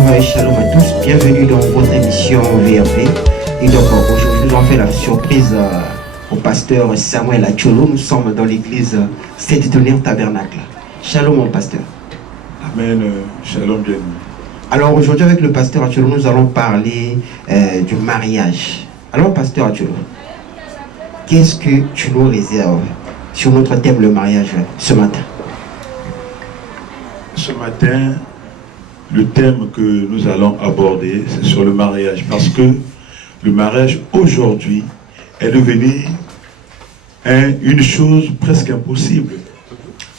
Shalom à tous, bienvenue dans votre émission VRP. Et donc aujourd'hui nous avons fait la surprise au pasteur Samuel Acholo. Nous sommes dans l'église Saint-Tonnerre Tabernacle. Shalom mon pasteur. Amen, shalom bien. Alors aujourd'hui avec le pasteur Acholo, nous allons parler du mariage. Alors pasteur Acholo, qu'est-ce que tu nous réserves sur notre thème le mariage ce matin? Ce matin, le thème que nous allons aborder, c'est sur le mariage. Parce que le mariage, aujourd'hui, est devenu une chose presque impossible.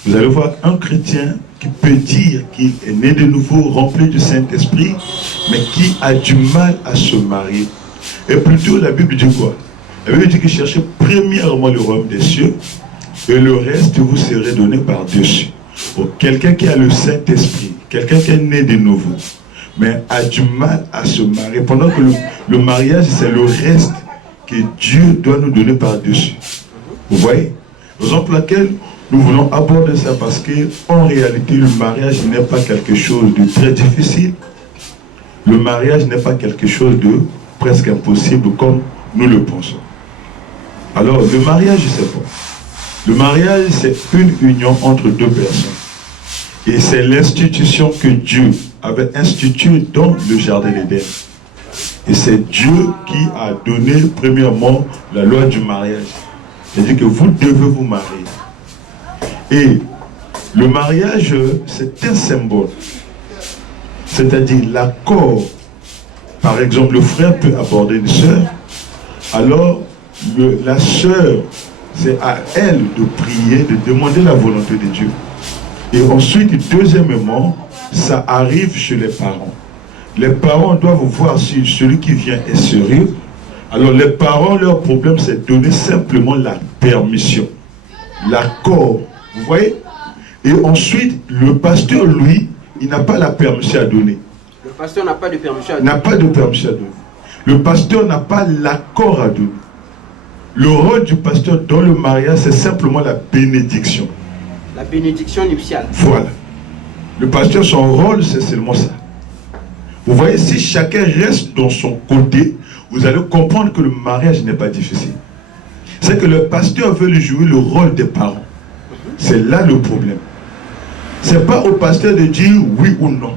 Vous allez voir un chrétien qui peut dire qu'il est né de nouveau, rempli du Saint-Esprit, mais qui a du mal à se marier. Et plutôt, la Bible dit quoi? La Bible dit que cherchez premièrement le royaume des cieux, et le reste vous serez donné par-dessus. Pour quelqu'un qui a le Saint-Esprit, quelqu'un qui est né de nouveau, mais a du mal à se marier, pendant que le mariage, c'est le reste que Dieu doit nous donner par-dessus. Vous voyez? Raison pour laquelle nous voulons aborder ça, parce qu'en réalité, le mariage n'est pas quelque chose de très difficile. Le mariage n'est pas quelque chose de presque impossible comme nous le pensons. Alors, le mariage, c'est quoi? Le mariage, c'est une union entre deux personnes. Et c'est l'institution que Dieu avait instituée dans le jardin d'Éden. Et c'est Dieu qui a donné premièrement la loi du mariage. C'est-à-dire que vous devez vous marier. Et le mariage, c'est un symbole. C'est-à-dire l'accord. Par exemple, le frère peut aborder une sœur. Alors, la sœur, c'est à elle de prier, de demander la volonté de Dieu. Et ensuite, deuxièmement, ça arrive chez les parents. Les parents doivent voir si celui qui vient est sérieux. Alors les parents, leur problème, c'est de donner simplement la permission, l'accord. Vous voyez? Et ensuite, le pasteur, lui, il n'a pas la permission à donner. Le pasteur n'a pas de permission à donner. N'a pas de permission à donner. Le pasteur n'a pas l'accord à donner. Le rôle du pasteur dans le mariage, c'est simplement la bénédiction. La bénédiction nuptiale. Voilà. Le pasteur, son rôle, c'est seulement ça. Vous voyez, si chacun reste dans son côté, vous allez comprendre que le mariage n'est pas difficile. C'est que le pasteur veut jouer le rôle des parents. C'est là le problème. Ce n'est pas au pasteur de dire oui ou non.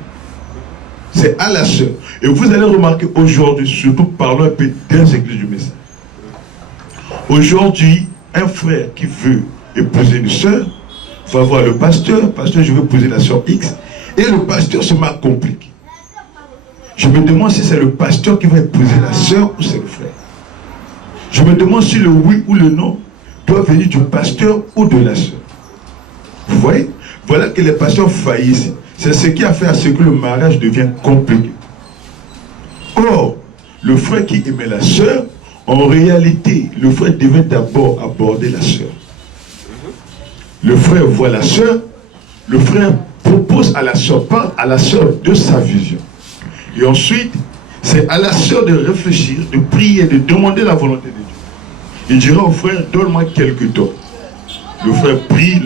C'est à la sœur. Et vous allez remarquer aujourd'hui, surtout parlons un peu des églises du message. Aujourd'hui, un frère qui veut épouser une sœur va voir le pasteur. Pasteur, je veux épouser la sœur X. Et le pasteur se met à compliquer. Je me demande si c'est le pasteur qui va épouser la sœur ou c'est le frère. Je me demande si le oui ou le non doit venir du pasteur ou de la sœur. Vous voyez? Voilà que les pasteurs faillissent. C'est ce qui a fait à ce que le mariage devient compliqué. Or, le frère qui aimait la sœur, en réalité, le frère devait d'abord aborder la sœur. Le frère voit la sœur, le frère propose à la sœur, parle à la sœur de sa vision. Et ensuite, c'est à la sœur de réfléchir, de prier, de demander la volonté de Dieu. Il dira au frère, donne-moi quelques temps. Le frère prie,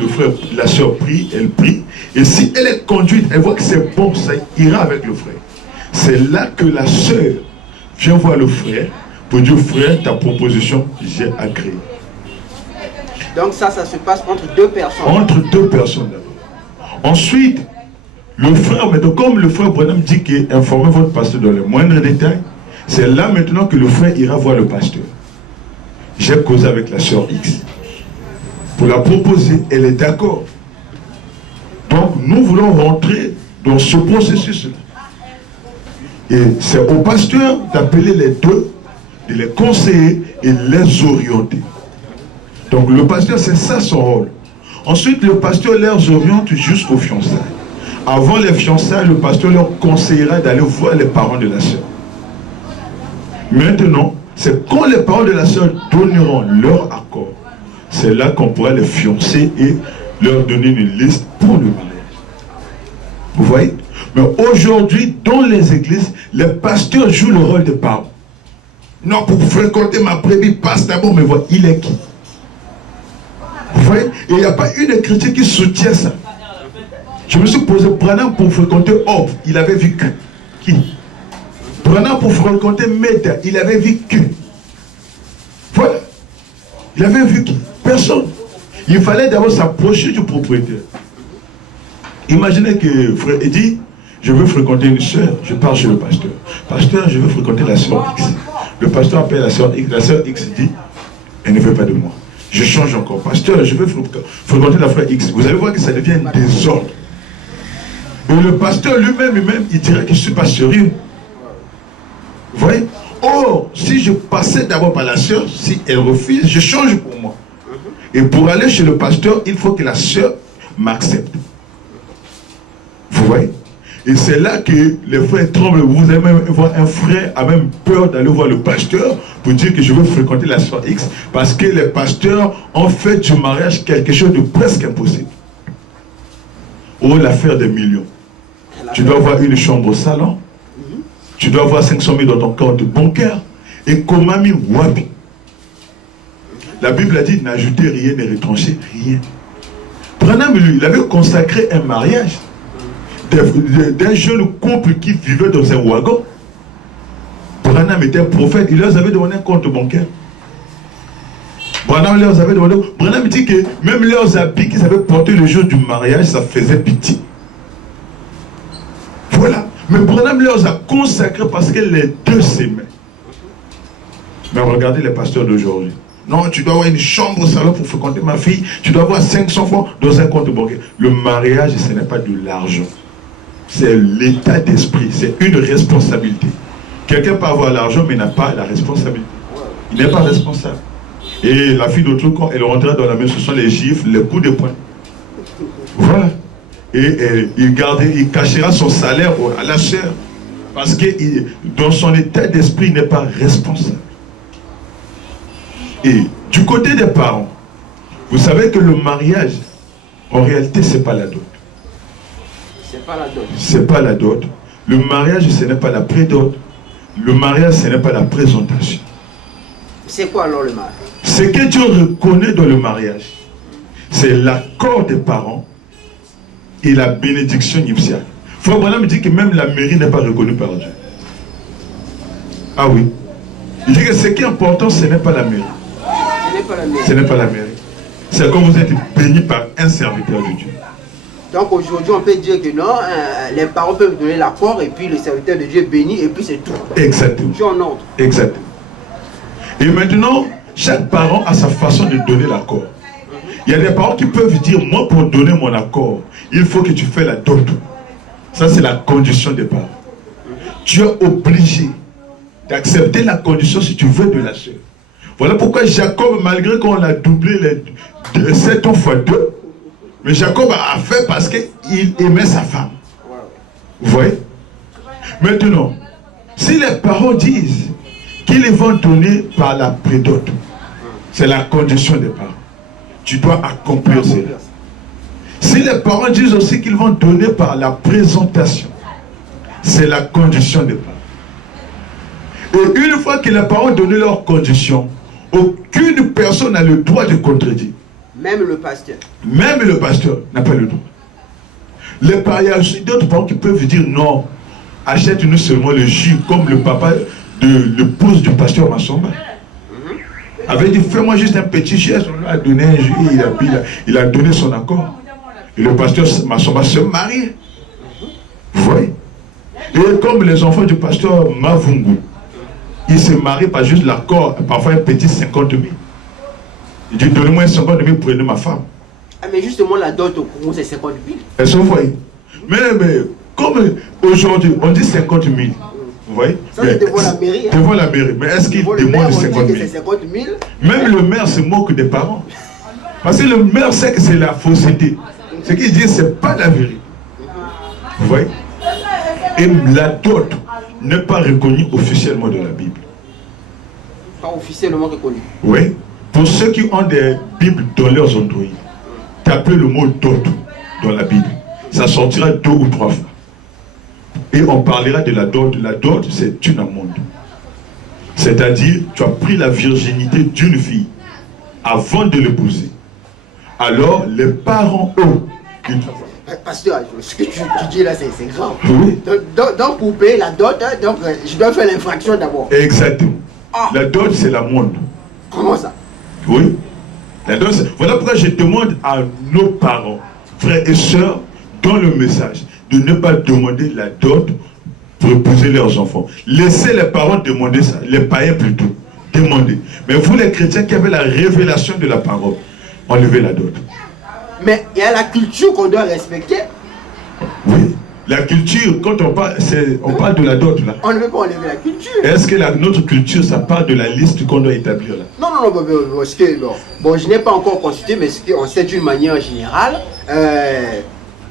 la sœur prie, elle prie. Et si elle est conduite, elle voit que c'est bon, ça ira avec le frère. C'est là que la sœur vient voir le frère pour dire, frère, ta proposition, j'ai agréé. Donc ça se passe entre deux personnes. Entre deux personnes d'abord. Ensuite, le frère, maintenant, comme le frère Branham dit qu'informez votre pasteur dans les moindres détails, c'est là maintenant que le frère ira voir le pasteur. J'ai causé avec la sœur X pour la proposer, elle est d'accord. Donc nous voulons rentrer dans ce processus-là. Et c'est au pasteur d'appeler les deux, de les conseiller et les orienter. Donc le pasteur, c'est ça son rôle. Ensuite, le pasteur les oriente jusqu'aux fiançailles. Avant les fiançailles, le pasteur leur conseillera d'aller voir les parents de la sœur. Maintenant, c'est quand les parents de la sœur donneront leur accord, c'est là qu'on pourra les fiancer et leur donner une liste pour le mariage. Vous voyez? Mais aujourd'hui, dans les églises, les pasteurs jouent le rôle des parents. Non, pour fréquenter ma brebis, passe d'abord, mais voilà, il est qui? Vous voyez? Et il n'y a pas une chrétien qui soutient ça. Je me suis posé Branham pour fréquenter Hope. Il avait vu qui? Branham, pour fréquenter Meta, il avait vu qui? Voilà. Il avait vu qui? Personne. Il fallait d'abord s'approcher du propriétaire. Imaginez que frère dit, je veux fréquenter une soeur, je pars chez le pasteur. Pasteur, je veux fréquenter la soeur X. Le pasteur appelle la soeur X dit, elle ne veut pas de moi. Je change encore. Pasteur, je veux fréquenter la frère X. Vous allez voir que ça devient un désordre. Et le pasteur lui-même, il dirait que je ne suis pas sérieux. Vous voyez? Or, si je passais d'abord par la soeur, si elle refuse, je change pour moi. Et pour aller chez le pasteur, il faut que la soeur m'accepte. Vous voyez? Et c'est là que les frères tremblent. Vous allez même voir un frère a même peur d'aller voir le pasteur pour dire que je veux fréquenter la soeur X, parce que les pasteurs ont fait du mariage quelque chose de presque impossible. Ou l'affaire des millions. Tu dois avoir une chambre au salon. Tu dois avoir 500 000 dans ton compte bancaire. Et Komami Wabi. La Bible a dit n'ajoutez rien, ne retranchez rien. Branham, lui, il avait consacré un mariage d'un jeune couple qui vivait dans un wagon. Branham était un prophète, il leur avait demandé un compte bancaire. Branham leur avait demandé. Branham dit que même leurs habits qu'ils avaient portés le jour du mariage, ça faisait pitié. Voilà. Mais Branham leur a consacré parce que les deux s'aimaient. Mais regardez les pasteurs d'aujourd'hui. Non, tu dois avoir une chambre au salon pour fréquenter ma fille. Tu dois avoir 500 francs dans un compte bancaire. Le mariage, ce n'est pas de l'argent. C'est l'état d'esprit. C'est une responsabilité. Quelqu'un peut avoir l'argent, mais n'a pas la responsabilité. Il n'est pas responsable. Et la fille d'autre, quand elle rentrait dans la maison, ce sont les gifles, les coups de poing. Voilà. Et il cachera son salaire à la sœur. Parce que dans son état d'esprit, il n'est pas responsable. Et du côté des parents, vous savez que le mariage, en réalité, ce n'est pas la dot. C'est pas la dot. C'est pas la dot. Le mariage, ce n'est pas la pré-dot. Le mariage, ce n'est pas la présentation. C'est quoi alors le mariage? Ce que Dieu reconnaît dans le mariage, c'est l'accord des parents et la bénédiction nuptiale. Frère Branham me dit que même la mairie n'est pas reconnue par Dieu. Ah oui. Il dit que ce qui est important, ce n'est pas la mairie. Ce n'est pas la mairie. C'est quand vous êtes béni par un serviteur de Dieu. Donc aujourd'hui, on peut dire que non, les parents peuvent donner l'accord et puis le serviteur de Dieu bénit et puis c'est tout. Exactement. Dieu en ordre. Exactement. Et maintenant, chaque parent a sa façon de donner l'accord. Il y a des parents qui peuvent dire, moi pour donner mon accord, il faut que tu fasses la dot. Ça c'est la condition des parents. Tu es obligé d'accepter la condition si tu veux de la sœur. Voilà pourquoi Jacob, malgré qu'on a doublé les 7 ans fois 2, mais Jacob a fait parce qu'il aimait sa femme. Vous voyez? Maintenant, si les parents disent qu'ils vont donner par la prédote, c'est la condition des parents. Tu dois accomplir cela. Si les parents disent aussi qu'ils vont donner par la présentation, c'est la condition des parents. Et une fois que les parents donnent leurs conditions, aucune personne n'a le droit de contredire. Même le pasteur. Même le pasteur n'a pas le droit. Il y a aussi d'autres parents qui peuvent dire non, achète-nous seulement le jus, comme le papa de l'épouse du pasteur Massamba. Avait dit, fais-moi juste un petit geste, on lui a donné un jus, il a donné son accord. Et le pasteur Massamba se marie. Vous voyez? Et comme les enfants du pasteur Mavungu, ils se marient par juste l'accord, parfois un petit 50 000. Il dit, donnez-moi 50 000 pour aider ma femme. Ah, mais justement, la dot au courant, c'est 50 000. Elles sont voyées. Mais comme aujourd'hui, on dit 50 000. Vous voyez? Ça, c'est devant la mairie. Devant la mairie. Mais est-ce qu'il demande 50 000? 50 000? Même le maire se moque des parents. Parce que le maire sait que c'est la fausseté. Ce qu'il dit, ce n'est pas la vérité. Vous voyez? Et la dot n'est pas reconnue officiellement dans la Bible. Pas officiellement reconnue. Oui. Pour ceux qui ont des Bibles dans leurs Android, tapez le mot dot dans la Bible. Ça sortira 2 ou 3 fois. Et on parlera de la dot. La dot, c'est une amende. C'est-à-dire, tu as pris la virginité d'une fille avant de l'épouser. Alors, les parents, eux, Pasteur, ce que tu dis là, c'est grave. Oui. Donc, pour payer la dot, hein, donc, je dois faire l'infraction d'abord. Exactement. Ah. La dot, c'est la monde. Comment ça? Oui. La dot, voilà pourquoi je demande à nos parents, frères et sœurs, dans le message, de ne pas demander la dot pour épouser leurs enfants. Laissez les parents demander ça, les païens plutôt, demander. Mais vous les chrétiens qui avez la révélation de la parole, enlevez la dot. Mais il y a la culture qu'on doit respecter. Oui, la culture, quand on parle de la dot là. On ne veut pas enlever la culture. Est-ce que notre culture, ça parle de la liste qu'on doit établir là? Non, parce que, bon, je n'ai pas encore consulté, mais on sait d'une manière générale,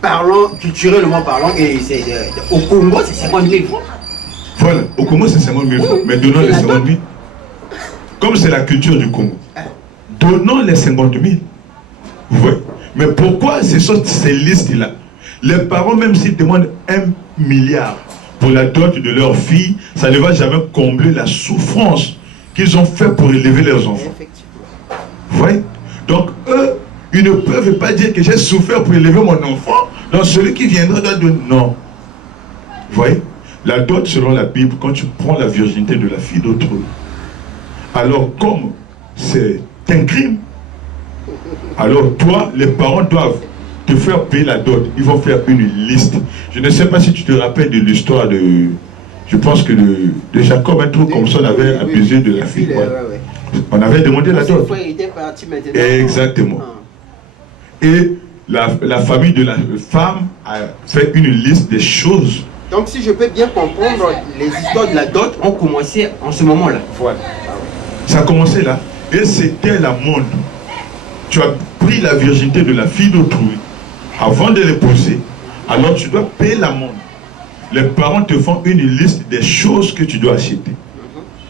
parlant, culturellement parlant, et au Congo, c'est 50 000 francs. Voilà, au Congo, c'est 50 000 francs, mais donnons les 50 000. Comme c'est la culture du Congo, donnons les 50 000. Vous voyez? Mais pourquoi ces listes-là? Les parents, même s'ils demandent 1 milliard pour la dot de leur fille, ça ne va jamais combler la souffrance qu'ils ont fait pour élever leurs enfants. Vous voyez? Donc, eux, ils ne peuvent pas dire que j'ai souffert pour élever mon enfant. Donc, celui qui viendra doit donner. Non. Vous voyez? La dot, selon la Bible, quand tu prends la virginité de la fille d'autrui, alors comme c'est un crime, alors toi, les parents doivent te faire payer la dot. Ils vont faire une liste. Je ne sais pas si tu te rappelles de l'histoire de... Je pense que de Jacob, un truc comme ça, on avait abusé de la fille. On avait demandé la dot. Exactement. Et la famille de la femme a fait une liste des choses. Donc si je peux bien comprendre, les histoires de la dot ont commencé en ce moment-là. Voilà. Ça a commencé là. Et c'était la monde. Tu as pris la virginité de la fille d'autrui avant de l'épouser, alors tu dois payer l'amende. Les parents te font une liste des choses que tu dois acheter.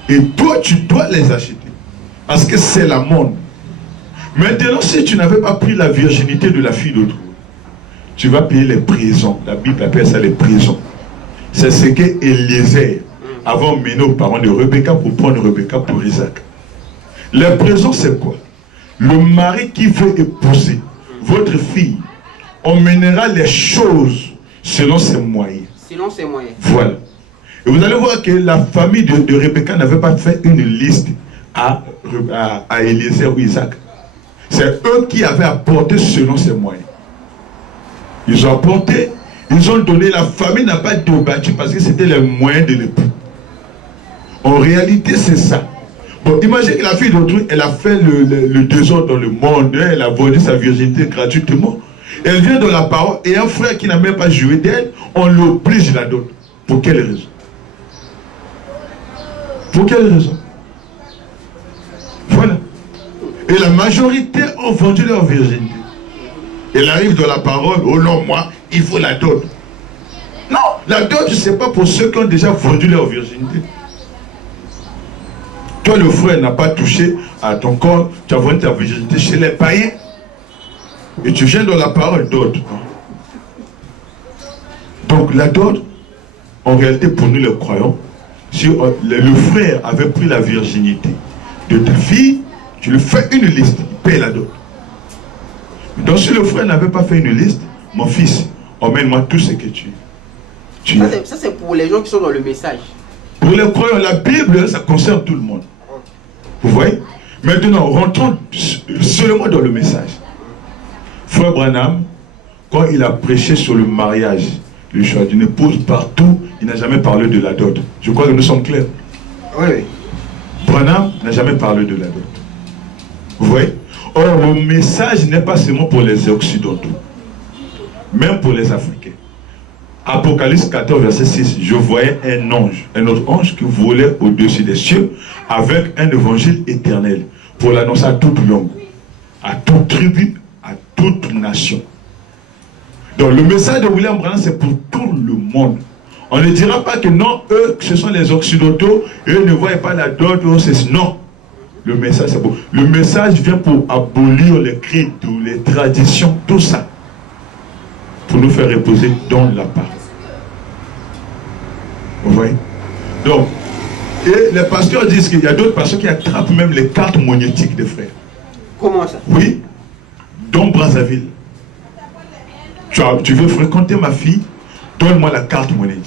Et toi, tu dois les acheter. Parce que c'est l'amende. Maintenant, si tu n'avais pas pris la virginité de la fille d'autrui, tu vas payer les prisons. La Bible appelle ça les prisons. C'est ce que Eliezer avait mené aux parents de Rebecca pour prendre Rebecca pour Isaac. Les prisons, c'est quoi? Le mari qui veut épouser votre fille, on mènera les choses selon ses moyens. Selon ses moyens. Voilà. Et vous allez voir que la famille de Rebecca n'avait pas fait une liste à Eliezer ou Isaac. C'est eux qui avaient apporté selon ses moyens. Ils ont apporté, ils ont donné, la famille n'a pas débattu parce que c'était les moyens de l'époux. En réalité, c'est ça. Bon, imaginez que la fille d'autrui, elle a fait le désordre dans le monde, hein, elle a volé sa virginité gratuitement. Elle vient dans la parole et un frère qui n'a même pas joué d'elle, on l'oblige la donne. Pour quelle raison? Pour quelle raison? Voilà. Et la majorité ont vendu leur virginité. Elle arrive dans la parole, oh non, moi, il faut la dot. Non, la dot, ce n'est pas pour ceux qui ont déjà vendu leur virginité. Toi, le frère n'a pas touché à ton corps, tu as vendu ta virginité chez les païens. Et tu viens dans la parole dot. Donc la dot, en réalité, pour nous les croyants, si le frère avait pris la virginité de ta fille, tu lui fais une liste, il paye la dot. Donc si le frère n'avait pas fait une liste, mon fils, emmène-moi tout ce que tu as. Ça c'est pour les gens qui sont dans le message. Pour les croyants, la Bible, ça concerne tout le monde. Vous voyez? Maintenant, rentrons seulement dans le message. Frère Branham, quand il a prêché sur le mariage, le choix d'une épouse partout, il n'a jamais parlé de la dot. Je crois que nous sommes clairs. Oui. Branham n'a jamais parlé de la dot. Vous voyez? Or, le message n'est pas seulement pour les Occidentaux, même pour les Africains. Apocalypse 14, verset 6, je voyais un autre ange qui volait au-dessus des cieux avec un évangile éternel pour l'annoncer à toute langue, à toute tribu, à toute nation. Donc le message de William Branham, c'est pour tout le monde. On ne dira pas que non, eux, ce sont les Occidentaux, eux ne voient pas la dot, non. Le message, c'est bon. Le message vient pour abolir les creeds, les traditions, tout ça. Pour nous faire reposer dans la parole. Vous voyez? Donc, et les pasteurs disent qu'il y a d'autres pasteurs qui attrapent même les cartes magnétiques des frères. Comment ça? Oui, dans Brazzaville. tu veux fréquenter ma fille, donne-moi la carte monnaie.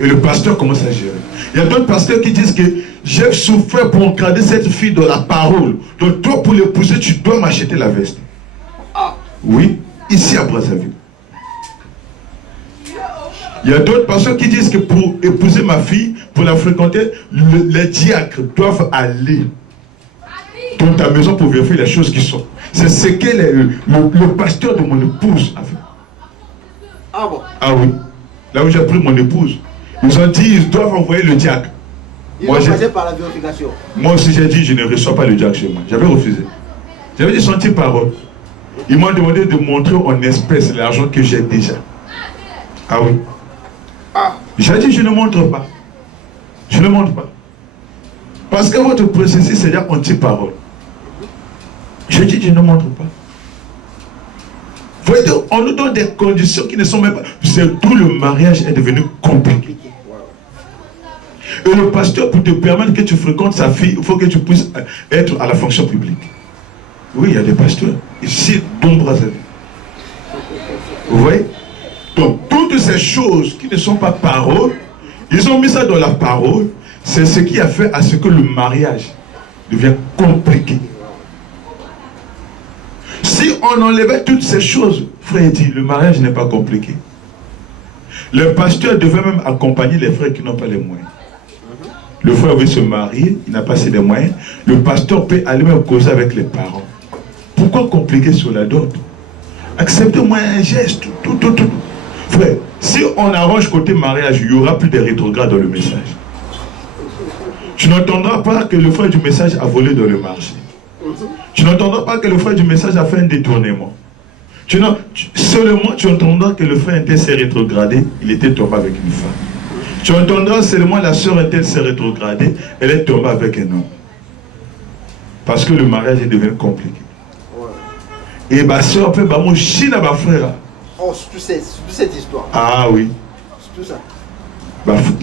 Et le pasteur commence à gérer. Il y a d'autres pasteurs qui disent que j'ai souffert pour encadrer cette fille dans la parole. Donc toi, pour l'épouser, tu dois m'acheter la veste. Oui, ici à Brazzaville. Il y a d'autres pasteurs qui disent que pour épouser ma fille, pour la fréquenter, les diacres doivent aller dans ta maison pour vérifier les choses qui sont. C'est ce que le pasteur de mon épouse a fait. Ah bon? Ah oui. Là où j'ai pris mon épouse, ils ont dit ils doivent envoyer le diacre. Ils ont passé par la vérification. Moi aussi j'ai dit je ne reçois pas le diacre chez moi. J'avais refusé. J'avais dit senti parole. Ils m'ont demandé de montrer en espèces l'argent que j'ai déjà. Ah oui. J'ai dit je ne montre pas. Je ne montre pas. Parce que votre processus c'est déjà anti-parole. Je dis je ne montre pas. Vous voyez, on nous donne des conditions qui ne sont même pas. C'est tout le mariage est devenu compliqué. Et le pasteur, pour te permettre que tu fréquentes sa fille, il faut que tu puisses être à la fonction publique. Oui, il y a des pasteurs. Ici, dans Brazzaville. Vous voyez? Donc, toutes ces choses qui ne sont pas paroles, ils ont mis ça dans la parole. C'est ce qui a fait à ce que le mariage devient compliqué. Si on enlevait toutes ces choses, frère dit, le mariage n'est pas compliqué. Le pasteur devait même accompagner les frères qui n'ont pas les moyens. Le frère veut se marier, il n'a pas assez de moyens. Le pasteur peut aller même causer avec les parents. Pourquoi compliquer sur la dot? Acceptez-moi un geste, tout. Frère, si on arrange côté mariage, il n'y aura plus de rétrograde dans le message. Tu n'entendras pas que le frère du message a volé dans le marché. Tu n'entendras pas que le frère du message a fait un détournement. Seulement tu entendras que le frère intel s'est rétrogradé, il était tombé avec une femme. Tu entendras seulement la sœur intel s'est rétrogradée, elle est tombée avec un homme. Parce que le mariage est devenu compliqué. Et ma soeur peut mon chine à ma frère. Oh, c'est toute cette histoire. Ah oui. C'est tout ça.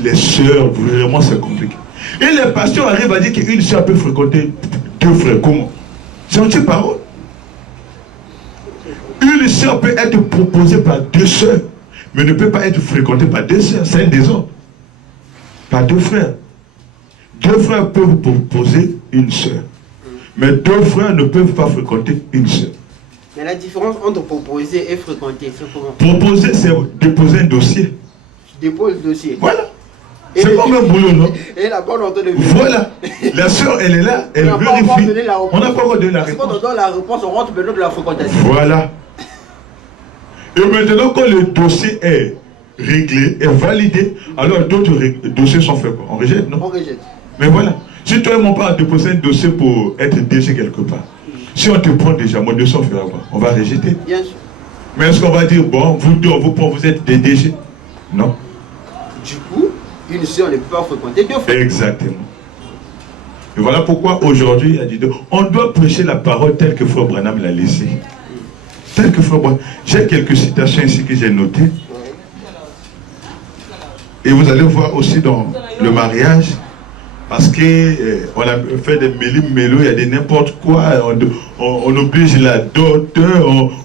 Les sœurs, vraiment c'est compliqué. Et les pasteurs arrivent à dire qu'une sœur peut fréquenter deux frères. Comment? C'est une parole. Une sœur peut être proposée par deux sœurs, mais ne peut pas être fréquentée par deux sœurs. C'est un désordre. Par deux frères. Deux frères peuvent proposer une sœur, mais deux frères ne peuvent pas fréquenter une sœur. Mais la différence entre proposer et fréquenter, c'est comment? Proposer, c'est déposer un dossier. Tu déposes le dossier. Voilà. C'est comme un boulot, non? Et la bonne ordre de vie. Voilà. La sœur, elle est là, elle vérifie. On n'a pas encore donné la réponse. Quand on donne la réponse, on rentre maintenant de la fréquentation. Voilà. Et maintenant, quand le dossier est réglé, est validé, alors d'autres dossiers sont faits. On rejette, non? On rejette. Mais voilà. Si toi et mon père déposé un dossier pour être DG quelque part, si on te prend déjà, mon dossier, on fera quoi? On va rejeter. Bien sûr. Mais est-ce qu'on va dire, bon, vous deux, on vous prend, vous êtes des DG? Non. Du coup, une sœur ne peut pas fréquenter deux frères. Exactement. Et voilà pourquoi aujourd'hui, il a dit, on doit prêcher la parole telle que Frère Branham l'a laissée. Telle que Frère Branham. J'ai quelques citations ici que j'ai notées. Et vous allez voir aussi dans le mariage, parce qu'on a fait des méli-mélo, il y a des n'importe quoi, on oblige la dot,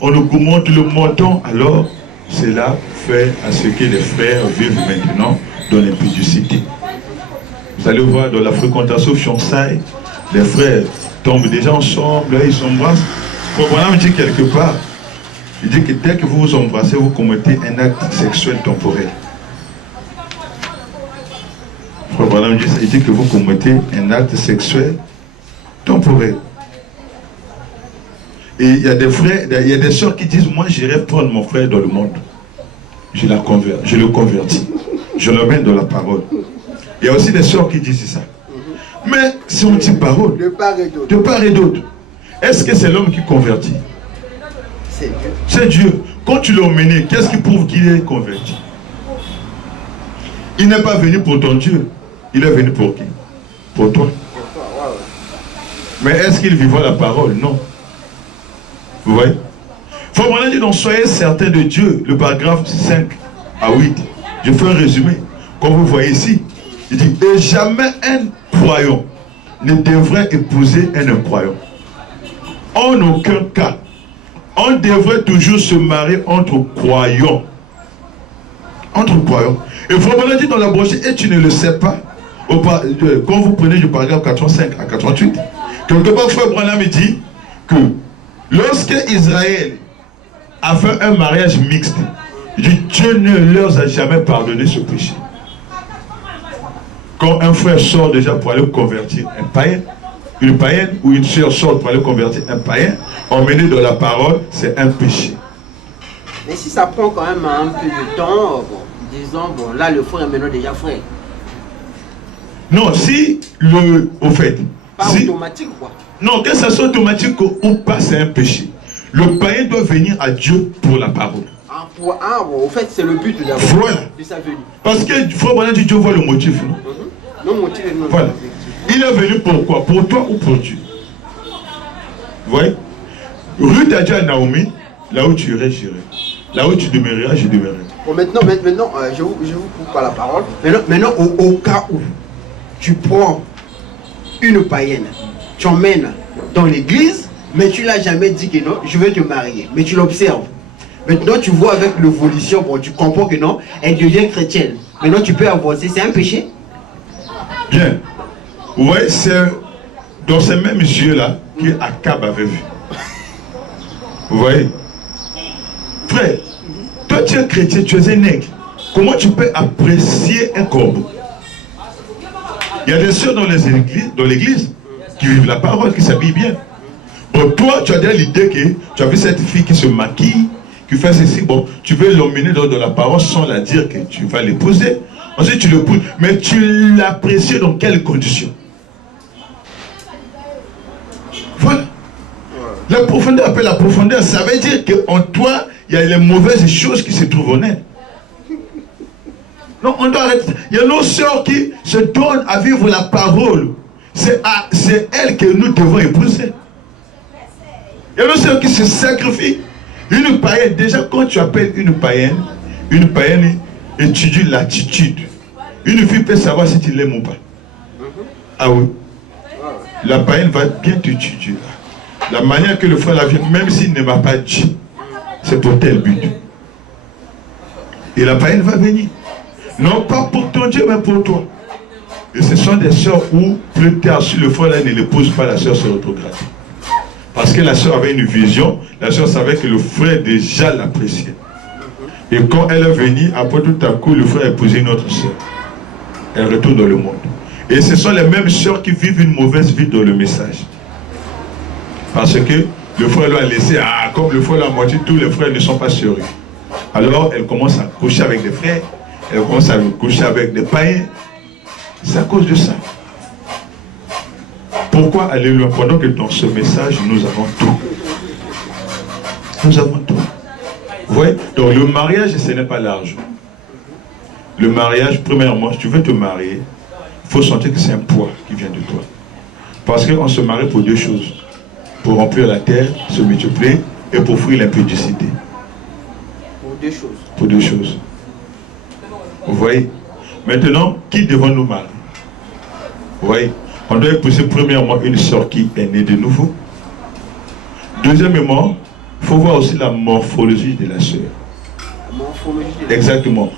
on augmente le montant. Alors, cela fait à ce que les frères vivent maintenant dans l'impudicité. Vous allez voir dans la fréquentation fiançailles, les frères tombent déjà ensemble, ils s'embrassent. Voilà, on dit quelque part, il dit que dès que vous vous embrassez, vous commettez un acte sexuel temporel. Voilà, il dit que vous commettez un acte sexuel temporel. Et il y a des frères, il y a des soeurs qui disent, moi j'irai prendre mon frère dans le monde. Je le convertis. Je le mets dans la parole. Il y a aussi des soeurs qui disent ça. Mais si on dit parole, de part et d'autre. De part et d'autre, est-ce que c'est l'homme qui convertit? C'est Dieu. C'est Dieu. Quand tu l'as emmené, qu'est-ce qui prouve qu'il est converti? Il n'est pas venu pour ton Dieu. Il est venu pour qui? Pour toi. Mais est-ce qu'il vivra la parole? Non. Vous voyez? Il faut vraiment dire, donc soyez certains de Dieu. Le paragraphe 5 à 8. Je fais un résumé. Comme vous voyez ici, il dit, et jamais un croyant ne devrait épouser un incroyant. En aucun cas. On devrait toujours se marier entre croyants. Entre croyants. Et Frère dit dans la brochette, et tu ne le sais pas, quand vous prenez du paragraphe 85 à 88, quelque part Frère Branham dit que lorsque Israël a fait un mariage mixte, Dieu ne leur a jamais pardonné ce péché. Quand un frère sort déjà pour aller convertir un païen, une païenne ou une soeur sort pour aller convertir un païen, emmené dans la parole, c'est un péché. Mais si ça prend quand même un peu de temps, bon, disons, bon, là le frère est maintenant déjà frère. Non, si au fait... Pas si, automatique quoi. Non, que ça soit automatique ou pas, c'est un péché. Le païen doit venir à Dieu pour la parole. Bon, au fait, c'est le but d'abord de sa venue. Parce que Frère Branham dit Dieu voit le motif, non? Non, motif et non. Voilà. Il est venu pour quoi? Pour toi ou pour Dieu? Vous voyez? Ruth a dit à Naomi, là où tu irais, j'irai. Là où tu demeureras, je demeurerai. Bon, maintenant je vous coupe pas la parole. Maintenant au cas où tu prends une païenne, tu emmènes dans l'église, mais tu l'as jamais dit que non, je vais te marier. Mais tu l'observes. Maintenant, tu vois avec l'évolution, bon, tu comprends que non, elle devient chrétienne. Maintenant, tu peux avancer. C'est un péché? Bien. Oui, c'est dans ces mêmes yeux-là qu'Akab avait vu. Vous voyez? Frère, toi tu es chrétien, tu es un nègre. Comment tu peux apprécier un corbeau? Il y a des sœurs dans l'église qui vivent la parole, qui s'habillent bien. Bon, toi, tu as déjà l'idée que tu as vu cette fille qui se maquille, qui fait ceci, bon, tu veux l'emmener dans la parole sans la dire que tu vas l'épouser. Ensuite, tu l'épouses. Mais tu l'apprécies dans quelles conditions? Voilà. La profondeur appelle la profondeur. Ça veut dire qu'en toi, il y a les mauvaises choses qui se trouvent en elle. Non, on doit arrêter. Il y a nos sœurs qui se donnent à vivre la parole. C'est elles que nous devons épouser. Il y a nos sœurs qui se sacrifient. Une païenne, déjà quand tu appelles une païenne étudie l'attitude. Une fille peut savoir si tu l'aimes ou pas. Ah oui. La païenne va bien t'étudier. La manière que le frère la vit, même s'il ne m'a pas dit, c'est pour tel but. Et la païenne va venir. Non pas pour ton Dieu, mais pour toi. Et ce sont des sœurs où, plus tard, si le frère là ne l'épouse pas, la sœur se rétrograde. Parce que la sœur avait une vision, la sœur savait que le frère déjà l'appréciait. Et quand elle est venue, après tout à coup, le frère a épousé une autre sœur. Elle retourne dans le monde. Et ce sont les mêmes sœurs qui vivent une mauvaise vie dans le message. Parce que le frère lui a laissé, comme le frère l'a menti, tous les frères ne sont pas sérieux. Alors elle commence à coucher avec des frères, elle commence à coucher avec des païens. C'est à cause de ça. Pourquoi aller loin? Pendant que dans ce message, nous avons tout. Nous avons tout. Vous voyez? Donc le mariage, ce n'est pas l'argent. Le mariage, premièrement, si tu veux te marier, il faut sentir que c'est un poids qui vient de toi. Parce qu'on se marie pour deux choses. Pour remplir la terre, se multiplier, et pour fuir l'impudicité. Pour deux choses. Pour deux choses. Vous voyez? Maintenant, qui devons-nous marier? Vous voyez? On doit épouser premièrement une sœur qui est née de nouveau. Deuxièmement, il faut voir aussi la morphologie de la sœur. La morphologie de la Exactement.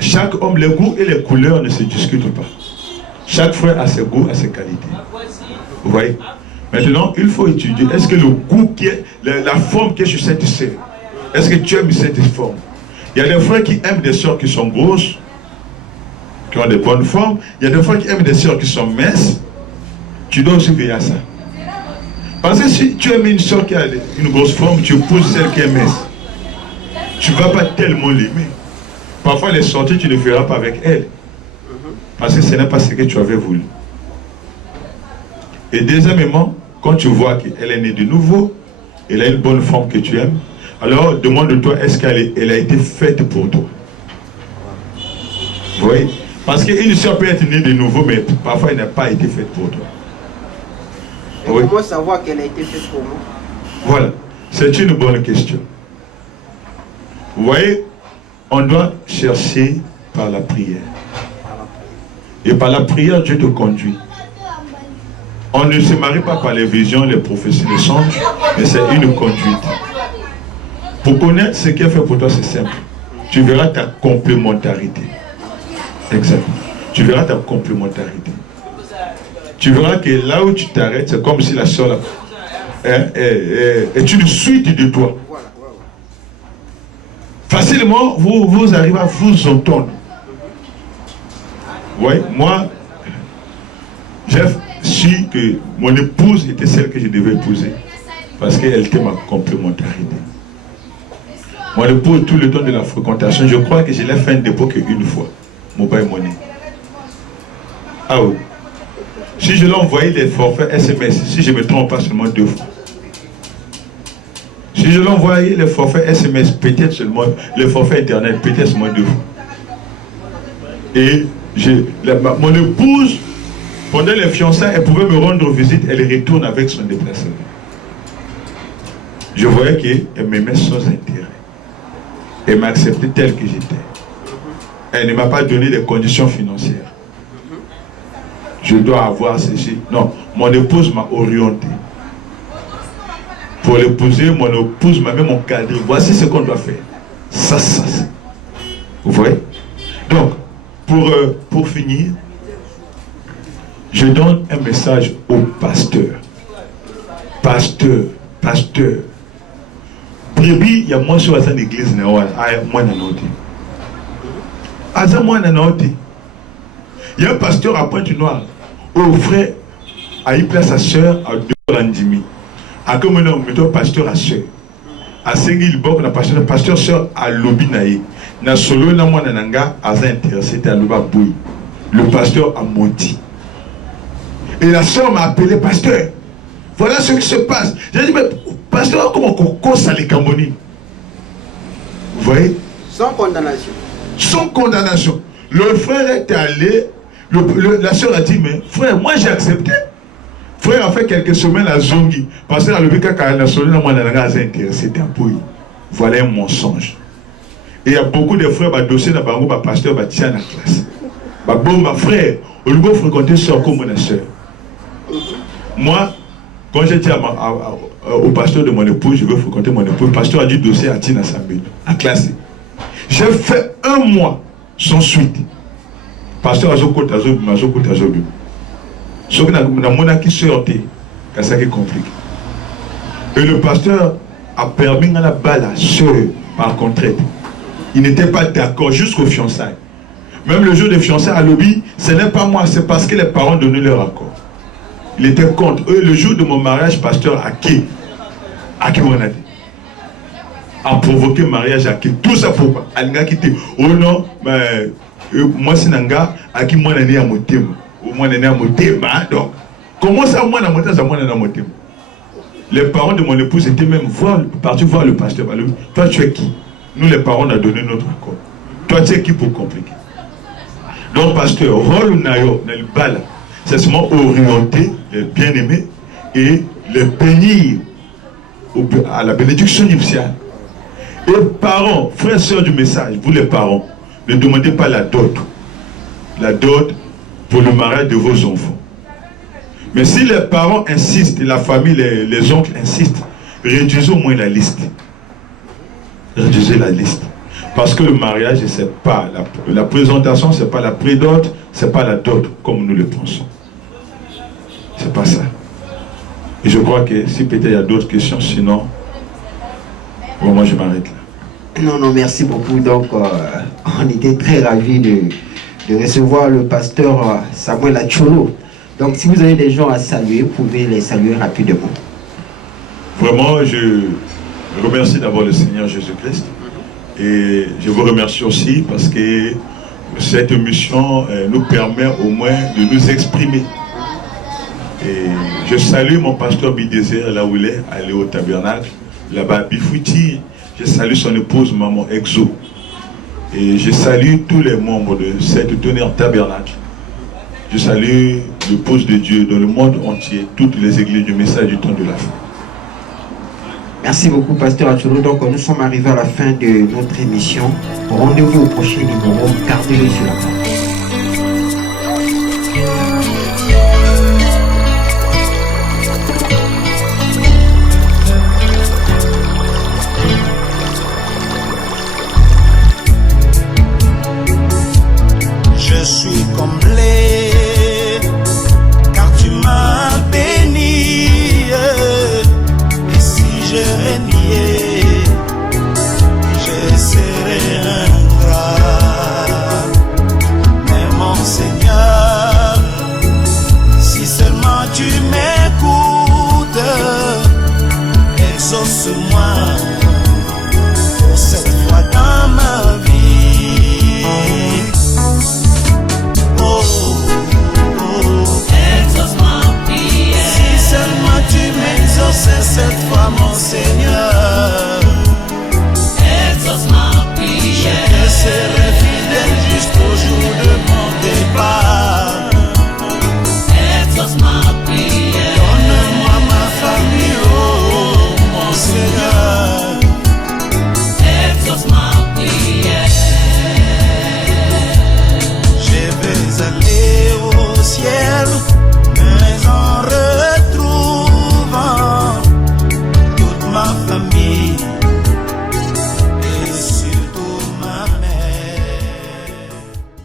Chaque homme, les goûts et les couleurs ne se discutent pas. Chaque frère a ses goûts, a ses qualités. Vous voyez? Maintenant, il faut étudier. Est-ce que le goût qui est, la forme qui est sur cette sœur, est-ce que tu aimes cette forme? Il y a des frères qui aiment des sœurs qui sont grosses, qui ont des bonnes formes. Il y a des frères qui aiment des sœurs qui sont minces. Tu dois aussi veiller à ça. Parce que si tu aimes une sœur qui a une grosse forme, tu épouses celle qui est mince. Tu ne vas pas tellement l'aimer. Parfois, les sorties, tu ne feras pas avec elle. Parce que ce n'est pas ce que tu avais voulu. Et deuxièmement, quand tu vois qu'elle est née de nouveau, elle a une bonne forme que tu aimes, alors demande-toi, est-ce qu'elle a été faite pour toi? Vous voyez? Parce qu'une soeur peut être née de nouveau, mais parfois elle n'a pas été faite pour toi. Et oui. Comment savoir qu'elle a été faite pour moi? Voilà, c'est une bonne question. Vous voyez, on doit chercher par la prière. Et par la prière, Dieu te conduit. On ne se marie pas par les visions, les prophéties, les songes, mais c'est une conduite. Pour connaître ce qui est fait pour toi, c'est simple. Tu verras ta complémentarité. Exact. Tu verras ta complémentarité. Tu verras que là où tu t'arrêtes, c'est comme si la soeur est une suite de toi. Facilement, vous arrivez à vous entendre. Oui, moi, j'ai su que mon épouse était celle que je devais épouser parce qu'elle était ma complémentarité. Mon épouse, tout le temps de la fréquentation, je crois que je l'ai fait un dépôt qu'une fois. Mon père et mon nez. Ah oui. Si je l'ai envoyé des forfaits SMS, si je ne me trompe pas, seulement 2 fois. Si je l'ai envoyé les forfaits SMS, peut-être seulement, les forfaits Internet, peut-être seulement 2 fois. Et mon épouse, pendant les fiançailles, elle pouvait me rendre visite, elle retourne avec son déplacement. Je voyais qu'elle m'aimait sans intérêt. Elle m'a accepté tel que j'étais. Elle ne m'a pas donné des conditions financières. Je dois avoir ceci. Non, mon épouse m'a orienté. Pour l'épouser, mon épouse m'a même encadré. Voici ce qu'on doit faire. Ça. Vous voyez? Donc, pour finir, je donne un message au pasteur. Pasteur. Brebis, il y a moins sur l'église, il y a un pasteur à Pointe-Noire, au frère, à une place à soeur, à deux Randimi. À comme on a pasteur à soeur. À Sengil Bok, la pasteur soeur à Lobinaï. Na solo na moi nananga, à intéressé à Loba Boui. Le pasteur a menti. Et la soeur m'a appelé pasteur. Voilà ce qui se passe. J'ai dit, mais pasteur, comment on cause à les Camerounais? Vous voyez? Sans condamnation. Sans condamnation. Le frère est allé, la soeur a dit, mais frère, moi j'ai accepté. Frère a fait quelques semaines à Zongi. Parce que le Bika n'a sonné dans mon intéressé d'un pouille. Voilà un mensonge. Et il y a beaucoup de frères qui dossier dans le pasteur qui tient la classe. Bon, ma frère, au lieu de fréquenter soeur comme mon soeur. Moi, quand j'ai dit au pasteur de mon épouse, je veux fréquenter mon épouse, le pasteur a dit dossier à Tina Sambé, à classer. J'ai fait 1 mois sans suite. Pasteur a zoko tazobi. Ce qui n'a pas qui sorti, c'est ça qui est compliqué. Et le pasteur a permis à la balle à soeur par contrainte. Il n'était pas d'accord jusqu'au fiançailles. Même le jour des fiançailles à Lobby, ce n'est pas moi, c'est parce que les parents donnaient leur accord. Il était contre eux. Le jour de mon mariage, pasteur a dit a provoqué mariage à qui? Tout ça pourquoi? Alga quitté. Oh non, mais moi c'est Nanga à qui moi n'est à mon thème. Au moins n'est à mon thème. Donc, comment ça moi dans mon thème, ça moi dans mon thème? Les parents de mon épouse étaient même partis voir le pasteur. Toi tu es qui? Nous les parents on a donné notre accord. Toi tu es qui pour compliquer? Donc pasteur, rôle nayo dans le bal. C'est seulement orienter les bien-aimés et les bénir à la bénédiction nuptiale. Et parents, frères et sœurs du message, vous les parents, ne demandez pas la dot. La dot pour le mariage de vos enfants. Mais si les parents insistent, la famille, les oncles insistent, réduisez au moins la liste. Réduisez la liste. Parce que le mariage, c'est pas la présentation, c'est pas la prédot, c'est pas la dot comme nous le pensons. C'est pas ça. Et je crois que si peut-être il y a d'autres questions, sinon, bon, moi je m'arrête là. Non, merci beaucoup. Donc, on était très ravis de recevoir le pasteur Samuel Acholo. Donc, si vous avez des gens à saluer, vous pouvez les saluer rapidement. Vraiment, je remercie d'abord le Seigneur Jésus-Christ. Et je vous remercie aussi parce que cette mission nous permet au moins de nous exprimer. Et je salue mon pasteur Bidézé, là où il est, allé au tabernacle, là-bas à Bifouti. Je salue son épouse, maman Exo. Et je salue tous les membres de cette tonnerre tabernacle. Je salue l'épouse de Dieu dans le monde entier, toutes les églises du message du temps de la fin. Merci beaucoup, pasteur Acholo. Donc, nous sommes arrivés à la fin de notre émission. Rendez-vous au prochain numéro. Gardez-le sur la porte. ce mois.